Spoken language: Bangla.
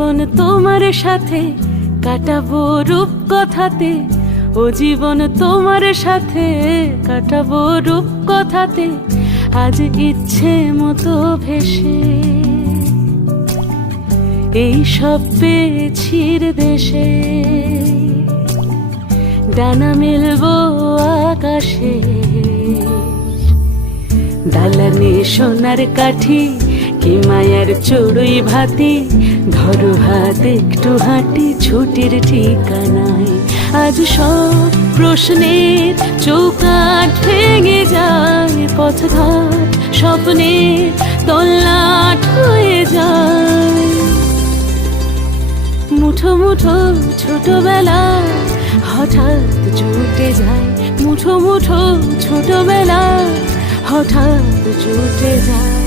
জীবন তোমার সাথে কাটাবো রূপ কথাতে, ও জীবন তোমার সাথে কাটাবো রূপ কথাতে। আজ ইচ্ছে মতো ভেসে এই সব পেয়েছির দেশে, ডানা মেলবো আকাশে। দালানে সোনার কাঠি কি মায়ার চড়ুই ভাতি, ধরো হাত একটু হাঁটি ছুটির ঠিকানায়। আজ সব প্রশ্নের চৌকাঠ ভেঙে যায়, পথঘাট স্বপ্নের তল্লাট হয়ে যায়। মুঠো মুঠো ছোটবেলা হঠাৎ জুটে যায়, মুঠো মুঠো ছোটবেলা হঠাৎ জুটে যায়।